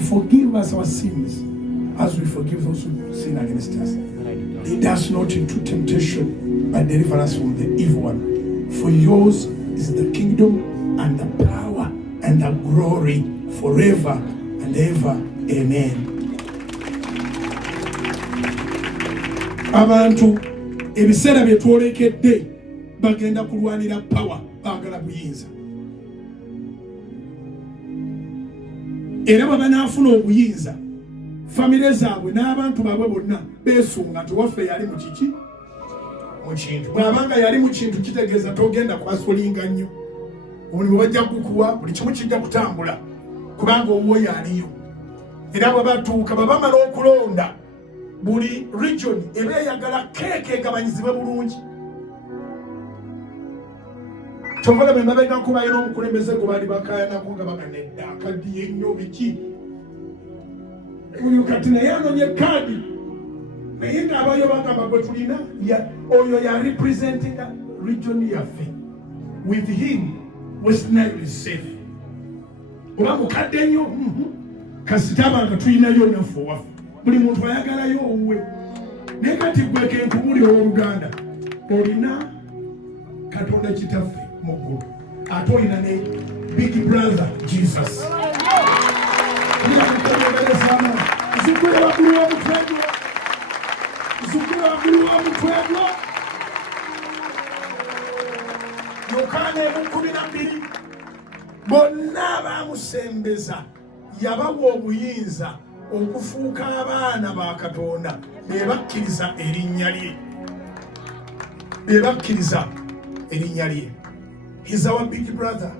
will forgive us our sins as we forgive those who sin against us. Lead us not into temptation, but deliver us from the evil one. For yours is the kingdom and the power and the glory forever and ever. Amen. Abantu ebiseera byetwolekedde bagenda kulwanira power, baagala buyinza. Era bwe banaafuna obuyinza, famire zaabwe n'abantu baabwe bonna beesunga nti waffe yali mu kiki? Mu kintu. Bw'abanga yali mu kintu kitegeeza togenda kwasolinga nnyo. Omulimu bajja kukuwa, buli kimu kijja kutambula kubanga omwoyo aliyo. Era bwe batuuka bwe bamala okulonda, buli region eba eyagala keeke egabanyizibwe bulungi. Kyova be mabegako balina omukulembeze gwe baali bakaayanako nga baganedda akaddi y'ennyo biki. Uyu kati naye anonye kadi naye ng'abayo bagamba gwe tulina oyo ya representing region yaffe. With him West Nile is safe. Oba mukadde nnyo kasitaba nga tulinayo naffe waffe. Buli muntu ayagalayo owuwe. Naye kati gwe kenkubuli ow'Oluganda olina Katonda kitaffe mu ggulu ate olina ne Big Brother Jesus. Zukula wakulu wa mutwego. Zukula wakulu wa mutwego. Yokaana 12 bonna baamusembeza yabawa obuyinza okufuuka abaana ba Katonda bebakkiriza erinnya lye. Bebakkiriza erinnya lye. He's our big brother.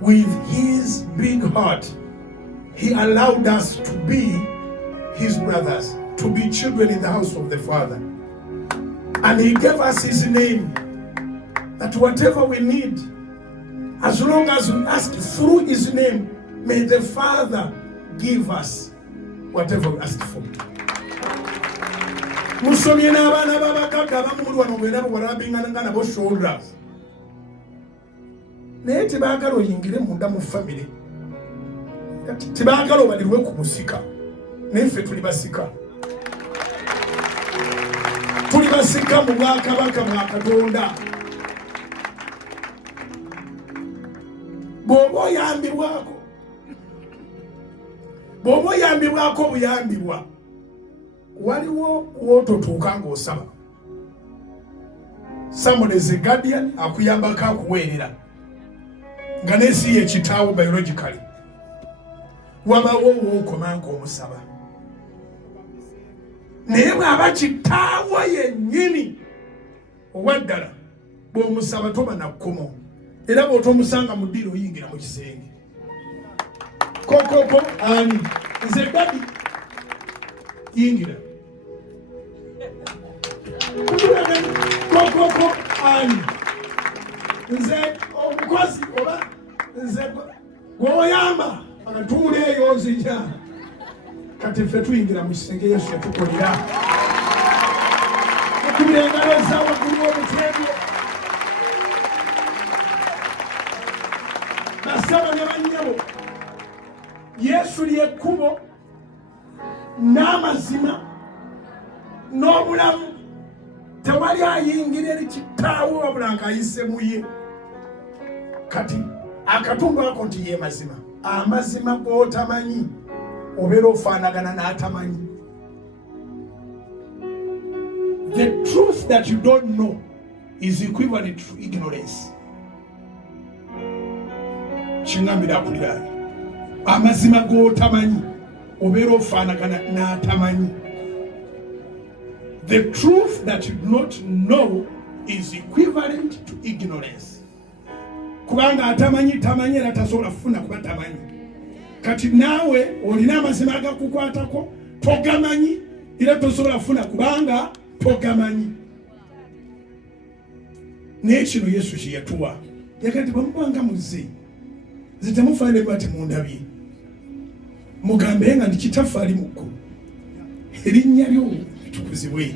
With his big heart, he allowed us to be his brothers, to be children in the house of the Father. And he gave us his name, that whatever we need, as long as we ask through his name, may the Father give us whatever we ask for. Musomye n'abaana b'abagagga abamu wano mwena bw'alabingana nabo shoulders. Naye tebaagala oyingire munda mu family. Tebaagala obalirwe ku musika. Naye ffe tuli basika. Tuli basika mu bwakabaka bwa Katonda. Bw'oba oyambibwako obuyambibwa, waliwo w'ototuuka ng'osaba. Somebody is a guardian akuyambako akuweerera. Nga n'ensi ye kitaawo biologically. Wabawo w'okoma ng'omusaba. Naye bw'aba kitaawo yennyini owaddala bw'omusaba toba na kkomo. Era bw'otomusanga mu ddiiro oyingira mu kisenge. Kokoko ani nze dadi yingira. Kokoko ani nze omukozi oba nze gwoyamba akatuula eyo nzija. Kati ffe tuyingira mu kisenge Yesu yatukolera. Okubira engalo za waggulu w'omutwe. Basaba ne bannyabo. Yesu lyekkubo n'amazima n'obulamu. Tewali ayingira eri kitaawo wabula ng'ayise mu ye. Kati akatundu ako nti ye mazima. Amazima g'otamanyi obeera ofaanagana n'atamanyi. The truth that you don't know is equivalent to ignorance. Kingambira akuliraani. Amazima g'otamanyi obeera ofaanagana n'atamanyi. The truth that you do not know is equivalent to ignorance. Kubanga atamanyi tamanyi era tasobola kufuna kuba tamanyi. Kati naawe olina amazima agakukwatako togamanyi era tosobola kufuna kubanga togamanyi. Naye kino Yesu kye yatuwa. Yakati bamubanga muze zitemufaane bati mundabye. Mugambe nga ndi kitaffe ali mu ggulu. Erinnya lyo litukuzibwe.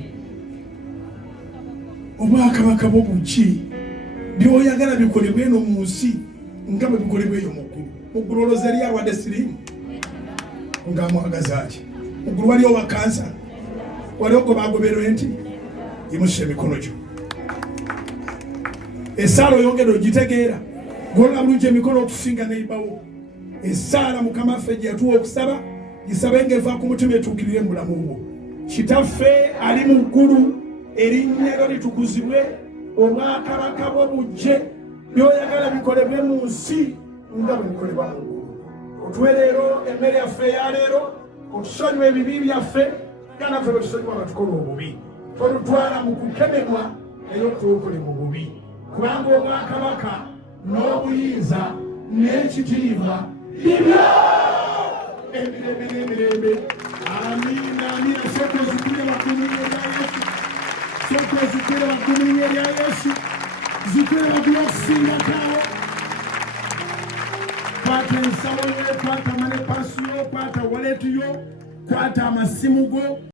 Obwakabaka bwo buki by'oyagala bikolebwe eno mu nsi nga bwe bikolebwe eyo mu ggulu. Mu ggulu olowooza eri awadde siriimu. ng'amwagaza ati mugulu waliwo wa kansa waliwo gwe bagoberwa enti yimusa emikono gyo essaala oyongera ogitegeera golola bulungi emikono okusinga neibawo essaala mukama waffe gye yatuwa okusaba gisabe ng'eva ku mutima etuukirire mu bulamu bwo. Kitaffe ali mu ggulu erinnya lyo litukuzibwe obwakabaka bwo bujje by'oyagala bikolebwe mu nsi nga bwe bikolebwa mu ggulu. Otuwe leero emmere yaffe eya leero otusonyiwa ebibi byaffe nga naffe bwe tusonyiwa abatukola obubi tolutwala mu kukemebwa naye otuokole mu bubi kubanga obwakabaka n'obuyinza n'ekitiibwa bibyo emirembe n'emirembe. Amina, amina. Soko zikule bakuminye lya Yesu. Soko zikule bakuminye lya Yesu. Zikule bakuminye okusinga kawo. Kwata ensawo yo, kwata manepasi yo, kwata wallet yo, kwata amasimu go.